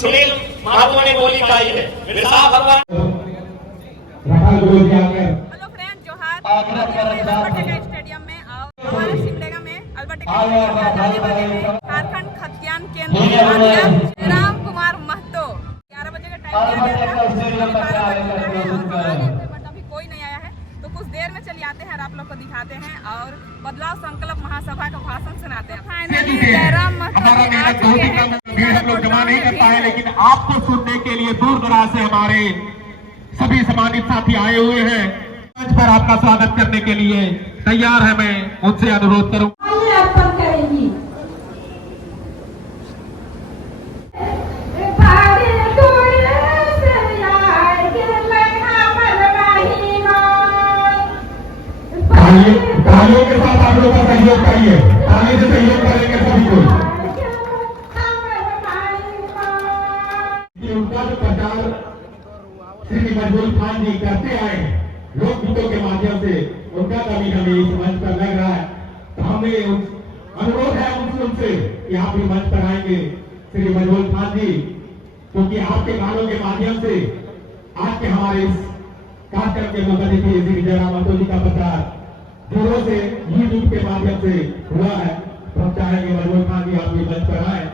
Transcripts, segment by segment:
सुनील महात्मा ने बोली खाई है बिरसा भगवान। हेलो फ्रेंड, जोहार। अल्बर्ट एक्का स्टेडियम में हमारे सिमडेगा में अल्बर्ट एक्का जाने वाले हैं झारखंड खतियान केंद्र अध्यक्ष राम कुमार महतो। 11 बजे का टाइम दिया गया था, 12 बज चुका है और हम आ गए थे बट अभी कोई नहीं आया है। तो कुछ देर में चले आते हैं और आप लोग को दिखाते हैं और बदलाव संकल्प महासभा का भाषण सुनाते हैं। फाइनली जयराम महतो आ चुके हैं। हम लोग जमा नहीं कर पाए, लेकिन आपको सुनने के लिए दूर दराज से हमारे सभी सम्मानित साथी आए हुए हैं। मंच पर आपका स्वागत करने के लिए तैयार है। मैं उनसे अनुरोध करूं अर्पण करेंगी। तालियों के साथ आप लोग का सहयोग करिए, ताली से सहयोग करेंगे सभी को। उनका जो प्रचार श्री मजबूर खान जी करते आए लोकगीतों के माध्यम से, उनका कभी हमें इस मंच पर लग रहा है। तो हमें अनुरोध है उनसे कि आप भी मंच पर आएंगे श्री मजबूर खान जी, क्योंकि आपके गानों के माध्यम से आज के हमारे इस कार्यक्रम के मदद से श्री जयराम महतो जी का प्रचार जोरों से यूट्यूब के माध्यम से हुआ है। तो हम चाहेंगे मजबूर खान जी आप भी मंच पर आए।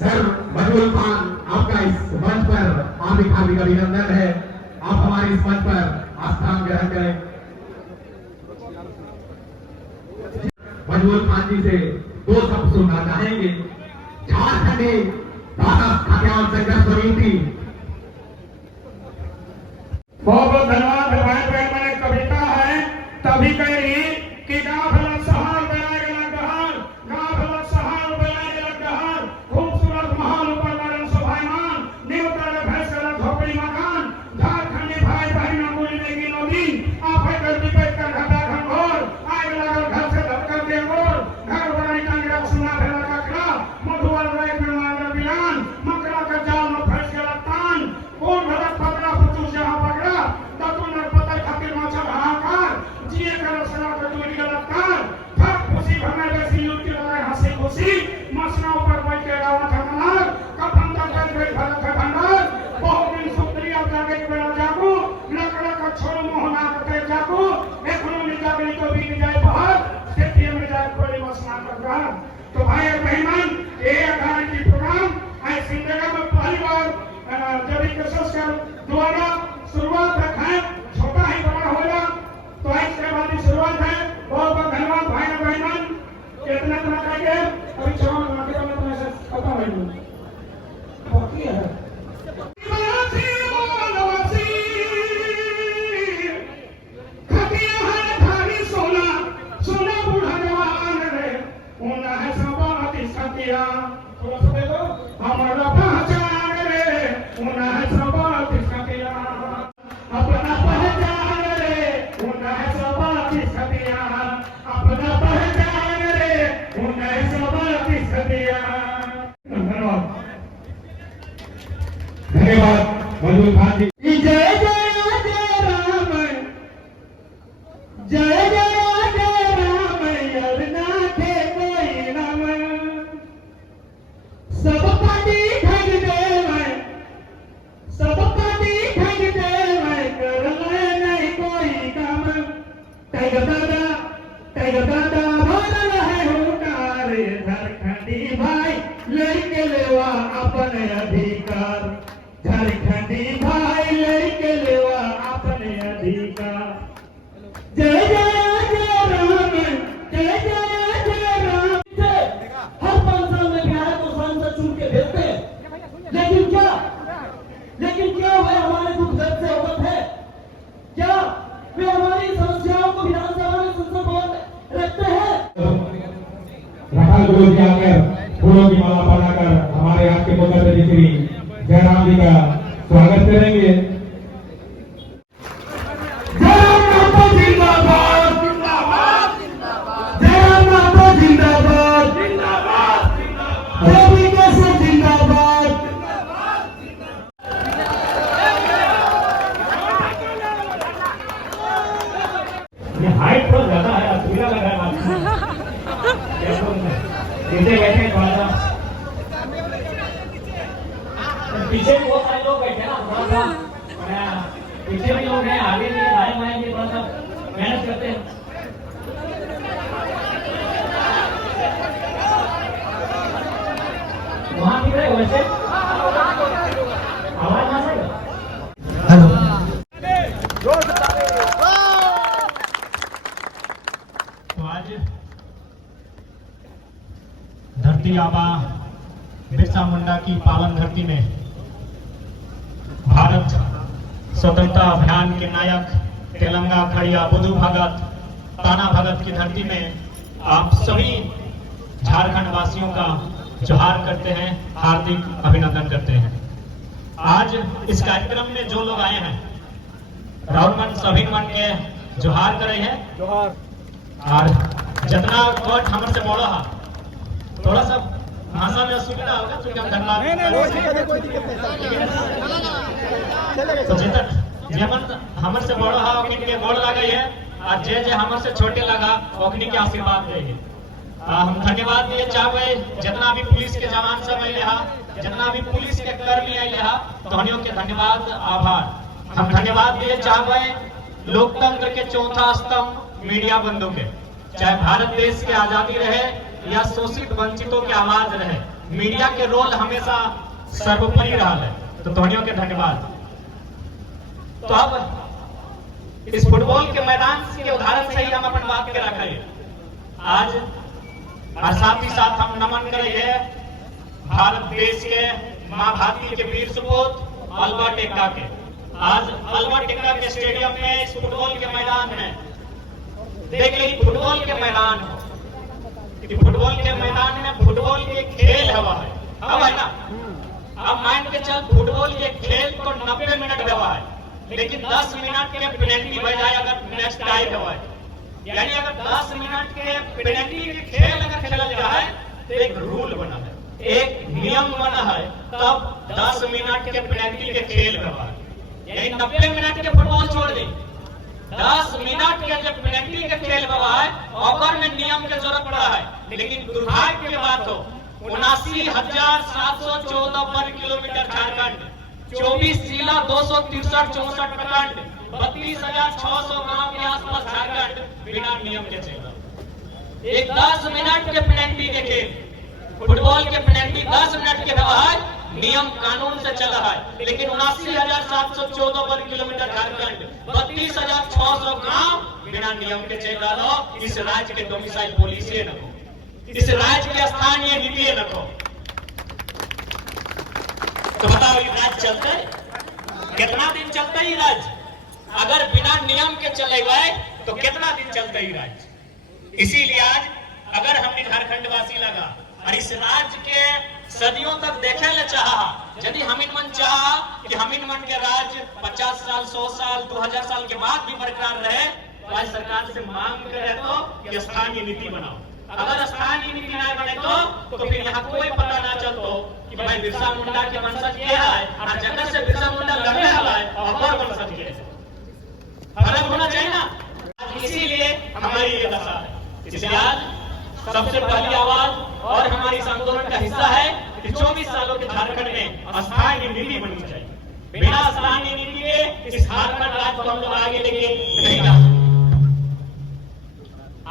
सर मजबूर खान, आपका इस मंच पर हार्दिक हार्दिक अभिनंदन है। आप हमारे इस मंच पर स्थान ग्रहण करें। मजबूर खान जी से दो शब्द सुनना चाहेंगे। झारखंडी भाषा खतियान संघर्ष समिति। बहुत बहुत धन्यवाद भाई बहन। मैंने कविता है तभी कही कि गाफला सहार बनाए गला गहर, गाफला सहार बनाए गला गहर, खूबसूरत महल ऊपर नरम शोभायमान, न्यूतर भैंस का झोपड़ी मकान, झारखंडी भाई बहन मूल लेगी नदी, आप है कर विपद कर घटा घनघोर, आग लगल घर से धक्कर के मोर, घर बनाई टंगरा सुना भेला ककड़ा, मधुवर राय बिरमार बिलान, मकड़ा का जाल में फंस गया तान, कौन भरत पकड़ा पुतु जहां पकड़ा, दतुन पता खातिर माचा हाहाकार, जिए कर सना का चोरी गलत कार, फक खुशी भमे बेसी युक्ति लगाए हंसी खुशी, मसना ऊपर बैठ के रावण खमनार, कफन तक बैठ भरत है भंडार, बहुत दिन सुंदरी अब जागे बेला जागो, लकड़ा का छोड़ मोहना करते जागो, एखनो निजागली तो भी निजाए बाहर, खेती में जाए कोई मसना कर रहा। तो भाई और बहन, ये 18 की प्रोग्राम आज सिमडेगा में पहली बार जब कृषक द्वारा शुरुआत है, छोटा ही बड़ा होगा। तो इसके बाद शुरुआत है। बहुत बहुत धन्यवाद भाई और बहन। इतना करके अभी क्षमा मांगते हैं, तो ऐसे पता नहीं बाकी है। थोड़ा सा देखो हमारा पहचान रे, उना है सब किसकिया, अपना पहचान रे, उना है सब किसकिया, अपना पहचान रे, उना है सब किसकिया। धन्यवाद धन्यवाद मजबूर खान जी। जय जय जय राम, जय जय जय राम, यरना के कोई नाम, सब पार्टी ठग देव, सब पार्टी ठग देव, कर ले नहीं कोई काम, टग दादा भरल है हुकार, झारखंडी भाई लेके लेवा अपने अधिकार, झारखंडी भाई लेके लेवा अपने अधिकार। जय जय जय राम, जय जय जय राम। हर 5 साल में बिहार को सांसद चुन के भेजते हैं, लेकिन क्या वे हमारे दुख दर्द से अवगत है? क्या वे हमारी समस्याओं को विधानसभा में संसद भवन में रखते हैं? राहुल गुरु जी आकर फूलों की माला बनाकर हमारे आपके मुद्दे पे श्री जयराम जी का स्वागत करेंगे। जयराम महतो जिंदाबाद, जिंदाबाद, जयराम महतो जिंदाबाद, जिंदाबाद, देवी कैसे जिंदाबाद। ये हाइट थोड़ा ज्यादा है, असुविधा लग रहा है। बैठे थोड़ा सा पीछे भी बहुत सारे लोग बैठे ना, थोड़ा सा पीछे भी लोग हैं, आगे भी दाएं बाएं भी, थोड़ा सा मेहनत करते हैं। वहाँ दिख रहे हो वैसे आवाज आ रही है? हेलो तो आज धरती आबा बिरसा मुंडा की पावन धरती में भारत स्वतंत्रता अभियान के नायक तेलंगा खड़िया बुद्धू भगत ताना भगत की धरती में आप सभी झारखंड वासियों का जोहार करते हैं, हार्दिक अभिनंदन करते हैं। आज इस कार्यक्रम में जो लोग आए हैं राहुल मन सभी मन के जोहार करे हैं और जितना कोट हमर से बोलो हा थोड़ा सा भाषा में असुविधा होगा क्योंकि हम धन्यवाद तो जितना जेमन हमर से बड़ो हा ओकनी के गोड़ लगे है और जे जे हमर से छोटे लगा ओकनी के आशीर्वाद देंगे। हम धन्यवाद दिए चाहे जितना भी पुलिस के जवान सब आए हा, जितना भी पुलिस के कर्मी आए हा, तोहनियों के धन्यवाद आभार। हम धन्यवाद दिए चाहे लोकतंत्र के चौथा स्तंभ मीडिया बंधु के, चाहे भारत देश के आजादी रहे या शोषित वंचितों की आवाज रहे, मीडिया के रोल हमेशा सर्वोपरि रहा है, तो तोहनियों के धन्यवाद। तो अब इस फुटबॉल के मैदान के उदाहरण से ही हम अपन बात के रखा है आज, और साथ ही साथ हम नमन करेंगे भारत देश के मां भारती के वीर सपूत अल्बर्ट एक्का के। आज अल्बर्ट एक्का के स्टेडियम में इस फुटबॉल के मैदान में देखिए फुटबॉल के मैदान, फुटबॉल के मैदान में फुटबॉल के खेल हवा है, अब है ना। अब मान के चल फुटबॉल के खेल तो 90 मिनट हवा है, लेकिन 10 मिनट के पेनल्टी बह जाए अगर नेक्स्ट टाइम हवा है, यानी अगर 10 मिनट के पेनल्टी के खेल अगर खेला जाए तो एक रूल बना है, एक नियम बना है, तब 10 मिनट के पेनल्टी के खेल हवा है। यानी 90 मिनट के फुटबॉल छोड़ दे, 10 मिनट के जब पेनल्टी के खेल हुआ है और में नियम के जरूरत पड़ा है। लेकिन दुर्भाग्य की बात हो 79,714 वर्ग किलोमीटर झारखंड, 24 जिला, 263-64 प्रखंड, 32,600 गांव के आसपास झारखंड बिना नियम के चल रहा। एक 10 मिनट के पेनल्टी के खेल, फुटबॉल के पेनल्टी 10 मिनट के हुआ है, नियम कानून से चल रहा है, लेकिन 79,714 वर्ग किलोमीटर झारखंड, 32,600 गांव बिना नियम के चल रहा हो। इस राज्य के डोमिसाइल पुलिस न हो, इस राज्य के स्थानीय नीति न हो, तो बताओ ये राज्य चलते कितना दिन चलता ही राज्य? अगर बिना नियम के चले गए तो कितना दिन चलता ही राज्य? इसीलिए आज अगर हमने झारखंड वासी लगा और इस राज्य के सदियों तक देखे ले चाहा, यदि हम इन मन चाहा कि हम इन मन के राज्य 50 साल, 100 साल, 2000 साल के बाद भी बरकरार रहे, तो आज सरकार से मांग करे तो कि स्थानीय नीति बनाओ। अगर स्थानीय नीति नहीं बने तो फिर यहाँ कोई पता ना चलतो कि भाई बिरसा मुंडा के वंशज के है और जगह से बिरसा मुंडा लड़ने वाला है और वंशज के फर्क होना चाहिए ना। इसीलिए हमारी ये दशा है। इसलिए आज सबसे पहली आवाज और हमारी इस आंदोलन का हिस्सा है कि 24 सालों के झारखंड में स्थानीय नीति बननी चाहिए। बिना स्थानीय नीति के इस झारखंड राज्य को हम लोग आगे लेके नहीं जा सकते।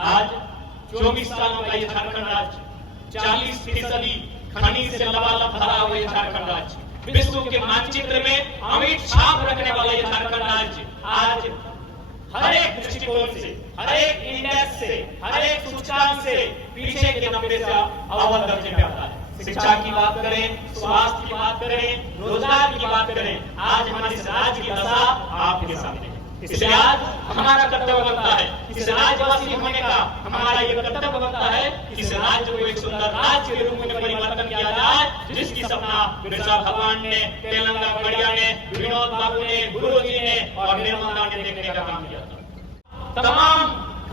आज 24 सालों का ये झारखंड राज्य 40% खनिज से लबालब भरा हुआ ये झारखंड राज्य, विश्व के मानचित्र में अमिट छाप रखने वाला ये झारखंड राज्य आज हर एक दृष्टिकोण से, हर एक इंडेक्स से, हर एक सूचकांक से पीछे के नंबर से अव्वल दर्जे पे आता है। शिक्षा की बात करें, स्वास्थ्य की बात करें, रोजगार की बात करें, आज हमारे इस राज्य की दशा आपके सामने है। इसलिए आज हमारा कर्तव्य बनता है, इस राज्यवासी होने का हमारा ये कर्तव्य बनता है कि इस राज्य को एक सुंदर राज्य के रूप में परिवर्तन किया जाए, जिसकी सपना बिरसा भगवान ने, तेलंगा खड़िया ने, विनोद बाबू ने, गुरुजी ने और निर्मला ने देखने का काम किया था। तमाम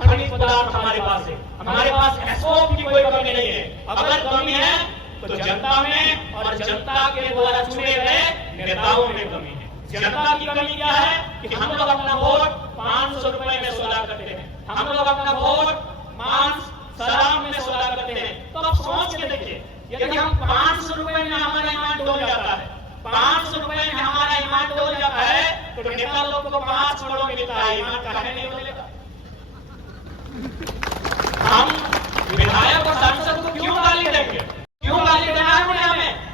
खनिज पदार्थ हमारे पास है, हमारे पास एसओपी की कोई कमी नहीं है। अगर कमी है तो जनता में और जनता के द्वारा चुने गए नेताओं में कमी है। जनता की कमी क्या है कि हम लोग अपना वोट 500 रुपए में सौदा करते हैं, हम लोग अपना वोट मांस शराब में सौदा करते हैं। तो अब सोच के देखिए, यदि हम 500 रुपए में हमारा ईमान डूब जाता है, 500 रुपए में हमारा ईमान डोल जाता है, तो नेता लोग को 5 करोड़ मिलता है, ईमान काहे नहीं डोलेगा? हम विधायक और सांसद को क्यों गाली देंगे? क्यों गाली देना है उन्हें हमें?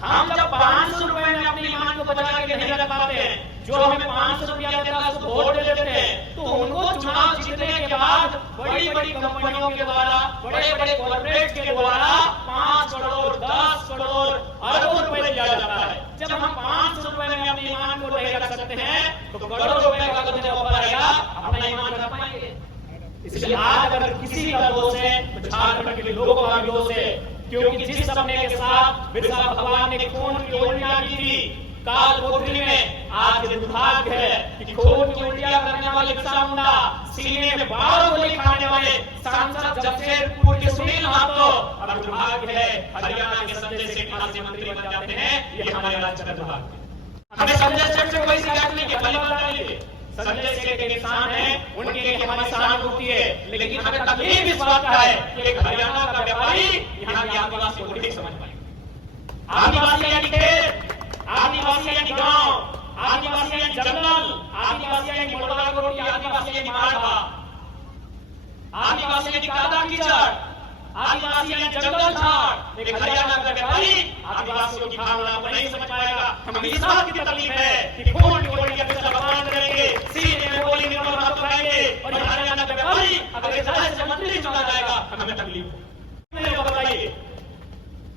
हम जब 500 रुपए में अपने ईमान को बचा के नहीं रख पाते हैं, जो हमें 500 रुपया देता है उसको वोट दे देते हैं, तो उनको चुनाव जीतने के बाद बड़ी बड़ी कंपनियों के द्वारा, बड़े बड़े कॉर्पोरेट के द्वारा 5 करोड़ 10 करोड़ अरबों रुपए दिया जाता है। जब हम 500 रुपए में अपने ईमान को नहीं रख सकते हैं, तो करोड़ों रुपए का अगर जब पड़ेगा अपना ईमान रख पाएंगे? इसलिए आज अगर किसी का दोष है तो झारखंड के लोगों का दोष है, क्योंकि जिस समय के साथ बिरसा भगवान ने खून की उल्टियां की थी काल कोठरी में, आज दुर्भाग्य है कि खून की उल्टियां करने वाले बिरसा मुंडा, सीने में 12 गोली खाने वाले सांसद जमशेदपुर के सुनील महतो, और दुर्भाग्य है हरियाणा के संजय सेठ से मंत्री बन जाते हैं। ये हमारे राज्य का दुर्भाग्य है। हमें संजय सेठ से कोई शिकायत नहीं है, भली बात है, संजय सेठ के किसान हैं, उनके लिए हमारी सहानुभूति है, लेकिन हमें तकलीफ इस बात का है कि एक हरियाणा का व्यापारी यहाँ के आदिवासी को नहीं समझ पाए। आदिवासी यानी खेत, आदिवासी यानी गांव, आदिवासी यानी जंगल, आदिवासी यानी मोड़वा को रोटी, आदिवासी यानी मारवा, आदिवासी यानी कादा कीचड़, आदिवासी यानी जंगल झाड़। एक हरियाणा का व्यापारी आदिवासियों की भावना को नहीं समझ पाएगा। हमें इस बात की तकलीफ है कि खून की गोलियां बिरसा भगवान करेंगे, सीने में गोली निर्मल महतो खाएंगे, और हरियाणा का व्यापारी अगर इस राज्य से मंत्री चुना जाएगा, हमें तकलीफ है। बताइए,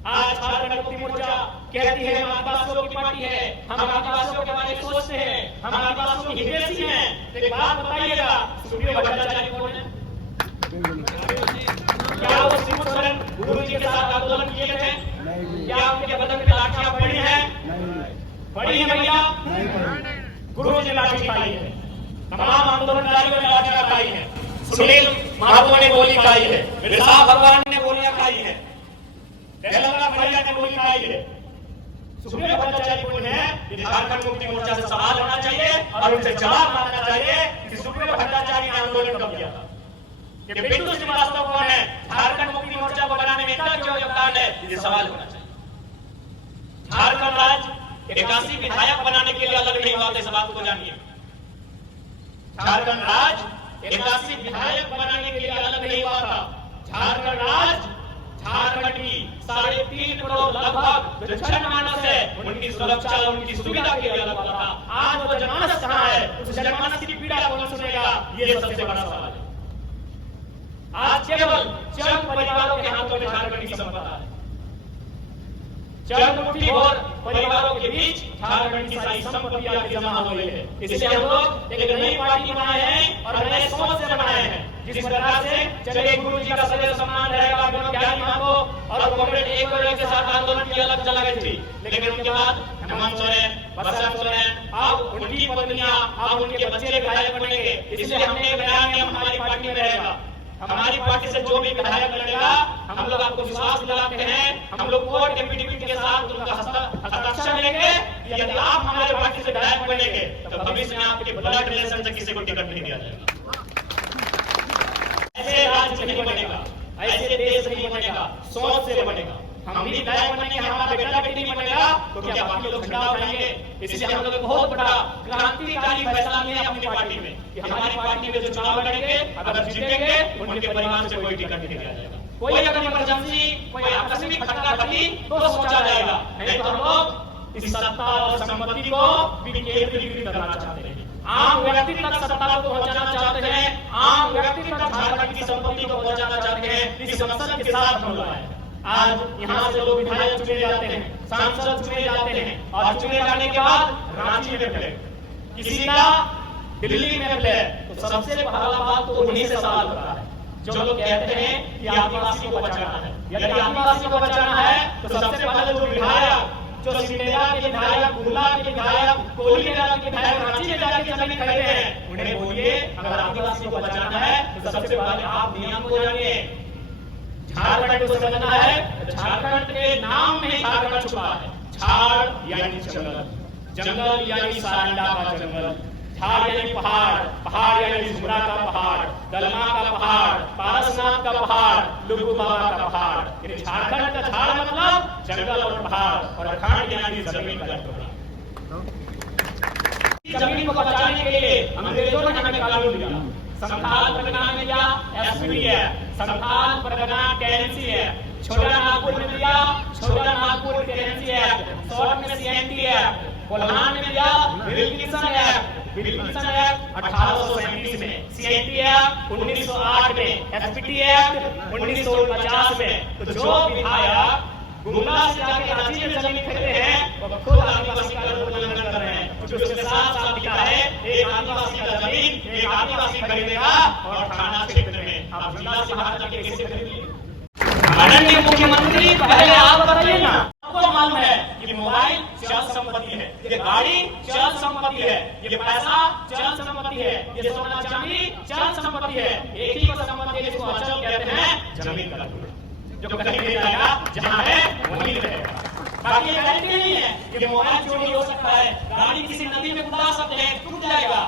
आज झारखंड मुक्ति मोर्चा कहती है हम आदिवासियों की पार्टी है, हम आदिवासियों के बारे में सोचते हैं, हम आदिवासियों की हितैषी हैं। एक बात बताइएगा, सुप्रीम भट्टाचार्य कौन है? क्या वो सिंह सोरेन गुरु जी के साथ आंदोलन किए थे? क्या उनके बदन पे लाठियां पड़ी हैं? पड़ी है भैया? गुरु जी लाठी खाई है, तमाम आंदोलनकारियों ने लाठियां खाई है, सुनील महतो ने गोली खाई है, बिरसा भगवान ने गोलियां खाई है, तेलंगाना भैया ने गोली खाई है। सुप्रीम भट्टाचार्य कौन है? झारखंड मुक्ति मोर्चा से सवाल होना चाहिए और उनसे जवाब मांगना चाहिए कि सुप्रीम भट्टाचार्य ने आंदोलन कब किया था? कि बिंदु श्रीवास्तव कौन है? झारखंड मुक्ति मोर्चा को बनाने में इनका क्यों योगदान है? ये सवाल होना चाहिए। झारखंड राज्य 81 विधायक बनाने के लिए अलग नहीं हुआ था, इस बात को जानिए। झारखंड राज्य 81 विधायक बनाने के लिए अलग नहीं हुआ था। झारखंड राज्य झारखंड की 3.5 करोड़ लगभग जो जनमानस है उनकी सुरक्षा और उनकी सुविधा के लिए अलग हुआ था। आज वो जनमानस कहाँ है? उस जनमानस की पीड़ा कौन सुनेगा? ये सबसे बड़ा सवाल है। आज केवल चंद परिवारों के हाथों में झारखंड की संपदा है, चंद मुट्ठी भर परिवारों के बीच झारखंड की सारी संपत्ति आके जमा हो गई है। इसलिए हम लोग एक नई पार्टी बनाए हैं और नए सोच से बनाए हैं, जिस प्रकार से चलिए गुरु जी का सदैव सम्मान रहेगा, ज्ञानी महतो और कॉमरेड एक के साथ आंदोलन की अलग चला गई थी, लेकिन उनके बाद हेमंत सोरेन, बसंत सोरेन, अब उनकी पत्नियां, अब उनके बच्चे विधायक बनेंगे। इसलिए हमने एक नया नियम हमारी पार्टी में रहेगा, हमारी पार्टी से जो भी विधायक लड़ेगा हम लोग आपको विश्वास दिलाते हैं, हम लोग कोर्ट एफिडेविट के साथ उनका हस्ताक्षर लेंगे। यदि आप हमारे पार्टी से विधायक बनेंगे तो भविष्य में आपके ब्लड रिलेशन से किसी को टिकट नहीं दिया जाएगा। ऐसे राज्य नहीं बनेगा, ऐसे देश नहीं बनेगा, सोच से बनेगा। हम भी विधायक बनेंगे, हमारा बेटा बेटी नहीं बनेगा तो क्या बाकी लोग झंडा उठाएंगे? इसलिए हम लोग बहुत बड़ा क्रांतिकारी फैसला लिया अपनी पार्टी में कि हमारी पार्टी में जो चुनाव लड़ेंगे अगर जीतेंगे उनके परिवार से कोई टिकट नहीं दिया जाएगा। कोई अगर इमरजेंसी, कोई आकस्मिक घटना घटी तो सोचा जाएगा, नहीं तो हम लोग इस सत्ता और संपत्ति को विकेंद्रीकृत करना चाहते हैं। आम व्यक्ति तक सत्ता को पहुंचाना चाहते हैं, आम व्यक्ति तक झारखंड की संपत्ति को पहुंचाना चाहते हैं। इस मकसद के साथ हम लोग आए। आज यहाँ से लोग विधायक चुने जाते हैं, सांसद चुने जाते हैं और चुने जाने के बाद रांची में फ्लैग, किसी का दिल्ली में फ्लैग, तो सबसे पहला बात तो उन्हीं से सवाल होता है जो लोग कहते हैं कि आदिवासी को बचाना है। यदि आदिवासी को बचाना है तो सबसे पहले जो विधायक, जो सिमडेगा के विधायक, गुरला के विधायक, कोलीमेरा के विधायक रांची में जाके जमीन खरीदे हैं, उन्हें बोलिए अगर आदिवासी को बचाना है तो सबसे पहले आप नियम को जानिए। झारखंड को समझना है तो झारखंड के नाम में ही झारखंड छुपा है। झाड़ यानी जंगल, जंगल यानी सारंडा का जंगल, ठार यानी पहाड़, पहाड़ यानी झुमरा का पहाड़, दलमा का पहाड़, पारसनाथ का पहाड़, लुगु बाबा का पहाड़। यानी झारखंड का झाड़ मतलब जंगल और पहाड़, और खंड यानी जमीन का टुकड़ा। जमीन को बचाने के लिए अंग्रेजों ने हमें कानून दिया। संथाल परगना में दिया एसपी है, संथाल परगना टेनेंसी है। छोटा नागपुर में दिया छोटा नागपुर टेनेंसी एक्ट, शॉर्ट में सीएनटी है। कोल्हान में दिया विल्किंसन एक्ट, विल्किंसन एक्ट 1837 में, सीएनटी एक्ट 1908 में, एसपीटी एक्ट 1950 में। तो जो विधायक गुमला से जाके रांची में जमीन खरीदते हैं वो खुद आदिवासी का उल्लंघन कर रहे हैं। क्योंकि उसके साथ साथ लिखा है एक आदिवासी का जमीन एक आदिवासी खरीदेगा और थाना क्षेत्र में। आप जिला से बाहर जाके कैसे खरीदेंगे? माननीय मुख्यमंत्री पहले आप बताइए ना, आपको मालूम है कि मोबाइल चल संपत्ति है, ये गाड़ी चल संपत्ति है, ये पैसा चल संपत्ति है, ये सोना चांदी चल संपत्ति है। एक ही संपत्ति है जिसको अचल कहते हैं, जमीन का टुकड़ा, जो कहीं नहीं जाएगा, जहां है वहीं रहेगा। बाकी ये गारंटी नहीं है कि मोबाइल चोरी हो सकता है, गाड़ी किसी नदी में कूदा सकते हैं, टूट जाएगा।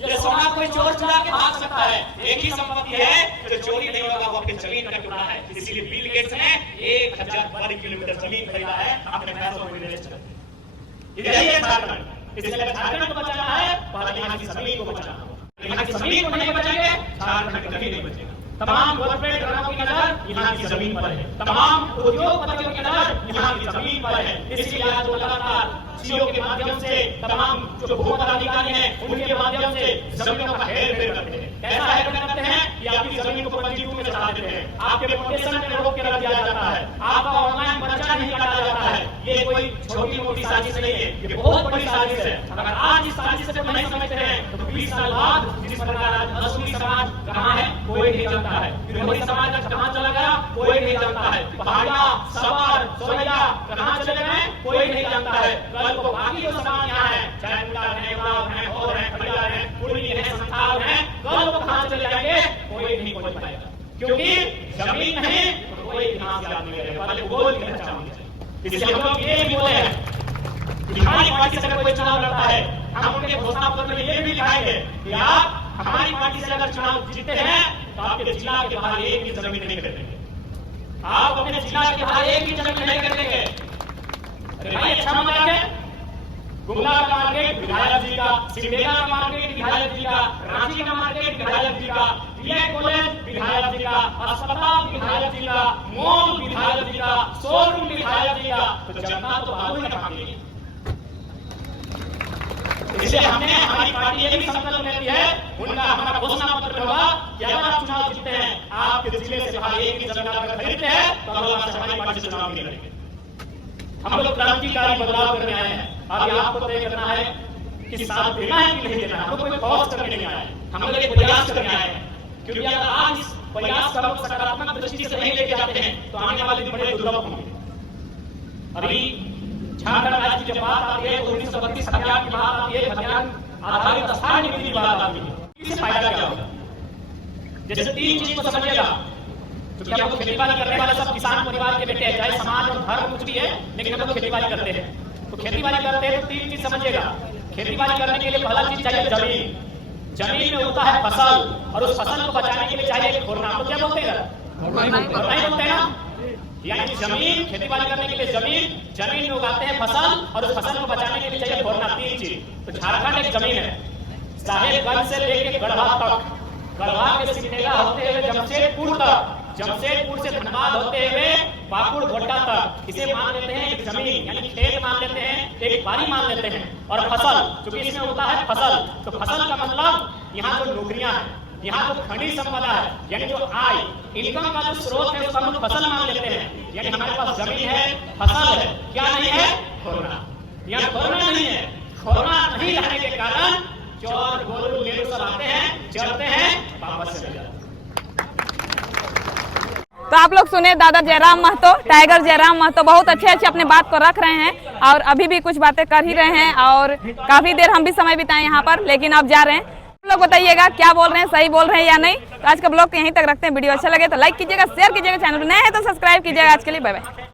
ये सोना कोई चोर चुरा के भाग सकता है। एक ही संपत्ति है जो चोरी नहीं होगा, वो अपनी जमीन का टुकड़ा है। इसीलिए बिल गेट्स ने 1000 वर्ग किलोमीटर जमीन खरीदा है अपने पैसों में इन्वेस्ट करके। यही है झारखंड। इसलिए झारखंड को बचाना है, पहले यहाँ की जमीन को बचाना होगा। यहाँ की जमीन को नहीं बचाएंगे, झारखंड कभी नहीं बचेगा। तमाम कॉर्पोरेट घरों की नजर यहाँ की जमीन पर है, तमाम उद्योगपतियों की नजर यहाँ की जमीन पर है। इसलिए आज जो लगातार सीओ के माध्यम से तमाम जो भू पदाधिकारी हैं उनके माध्यम से जमीनों का हेरफेर करते हैं। कैसा हेरफेर करते हैं कि आपकी जमीन को पंजीयन में चढ़ा देते हैं, आपके प्रोटेक्शन में रोक के रख दिया जाता है, आपका ऑनलाइन पर्चा नहीं काटा जाता है। ये कोई छोटी मोटी साजिश नहीं है, ये बहुत बड़ी साजिश है। अगर आज इस साजिश को नहीं समझते हैं तो 20 साल बाद जिस प्रकार आज असली समाज कहाँ है कोई नहीं जानता है, विरोधी समाज कहाँ चला गया कोई नहीं जानता है, पहाड़िया सवार सोया कहाँ चले गए कोई नहीं जानता है। कल को बाकी जो समाज यहाँ है, चाहे मुंडा है, उराव है, और है, खड़िया है, कुली है, संथाल है, कल को कहाँ चले जाएंगे कोई नहीं खोज पाएगा। क्योंकि जमीन नहीं तो कोई इतिहास याद नहीं करेगा, पहले बोल के पहचान होनी चाहिए। इसलिए हम लोग ये भी बोले हैं कि हमारी पार्टी से अगर कोई चुनाव लड़ता है, हम उनके घोषणा पत्र में ये भी लिखाएंगे कि आप हमारी पार्टी से अगर चुनाव जीते हैं तो आपके जिला के बाहर एक भी जमीन नहीं खरीदेंगे, आप अपने जिला के बाहर एक भी जमीन नहीं खरीदेंगे। अरे भाई अच्छा मजाक है। गुमला का मार्केट विधायक जी का, सिमडेगा का मार्केट विधायक जी का, रांची का मार्केट विधायक जी का, बीएड कॉलेज विधायक जी का, अस्पताल विधायक जी का, मॉल विधायक जी का, शोरूम विधायक जी का। तो जनता तो भागो ही ना भागेगी। इसलिए हमने हमारी पार्टी ये भी संकल्प लेती है, उनका हमारा घोषणा पत्र होगा कि अगर आप चुनाव जीतते हैं, आपके जिले से बाहर एक भी जमीन अगर खरीदते हैं तो हम लोग हमारी पार्टी से चुनाव नहीं लड़ेंगे। हम लोग क्रांतिकारी बदलाव करने आए हैं। अब आपको तय करना है कि साथ देना है कि नहीं देना। हम लोग कोई खौफ करने नहीं आए, हम लोग एक प्रयास करने आए हैं। क्योंकि अगर आज इस प्रयास का हम सकारात्मक दृष्टि से नहीं लेके जाते हैं तो आने वाले दिन बड़े दुर्लभ होंगे। अभी झारखंड राज्य की जब बात आती है 1932 अभियान की बात आती है, अभियान आधारित स्थानीय नीति की बात आती है, इससे फायदा क्या होगा? जैसे 3 चीज को समझिएगा। तो क्या हम लोग खेती बाड़ी करने वाले सब किसान परिवार के बेटे हैं, चाहे समाज और धर्म कुछ भी है, लेकिन हम लोग खेती बाड़ी करते हैं। तो खेती बाड़ी करते हैं तो 3 चीज समझिएगा। खेती बाड़ी करने के लिए पहला चीज चाहिए जमीन। जमीन में होता है फसल, और उस फसल को बचाने के लिए चाहिए खोरना। तो क्या बोलते हैं? खोरना बोलते हैं ना। यानी जमीन, खेती बाड़ी करने के लिए जमीन में उगाते हैं फसल, और उस फसल को बचाने के लिए चाहिए खोरना। 3 चीज। तो झारखंड एक जमीन है, साहेबगंज से लेके गढ़वा तक, गढ़वा के सिमडेगा होते हुए जमशेदपुर तक, जमशेदपुर से धनबाद होते हुए पाकुड़ गोड्डा तक, इसे मान लेते हैं एक जमीन, यानी खेत मान लेते हैं, एक बारी मान लेते हैं। और फसल, क्योंकि इसमें होता है फसल, तो फसल का मतलब यहाँ जो नौकरियां हैं, यहाँ जो खनिज संपदा है, यानी जो आय इनकम का जो स्रोत है उसको हम फसल मान लेते हैं। यानी हमारे पास जमीन है, फसल है, क्या नहीं है? खोरना। यहाँ खोरना नहीं है। खोरना नहीं रहने के कारण चोर गोरू लेरू सब आते हैं, चढ़ते हैं, वापस चले जाते हैं। तो आप लोग सुने दादा जयराम महतो, टाइगर जयराम महतो बहुत अच्छे अपने बात को रख रहे हैं और अभी भी कुछ बातें कर ही रहे हैं और काफी देर हम भी समय बिताए यहाँ पर, लेकिन अब जा रहे हैं। आप लोग बताइएगा क्या बोल रहे हैं, सही बोल रहे हैं या नहीं। तो आज का ब्लॉग यहीं तक रखते हैं। वीडियो अच्छा लगे तो लाइक कीजिएगा, शेयर कीजिएगा, चैनल पर नए हैं तो सब्सक्राइब कीजिएगा। आज के लिए बाय बाय।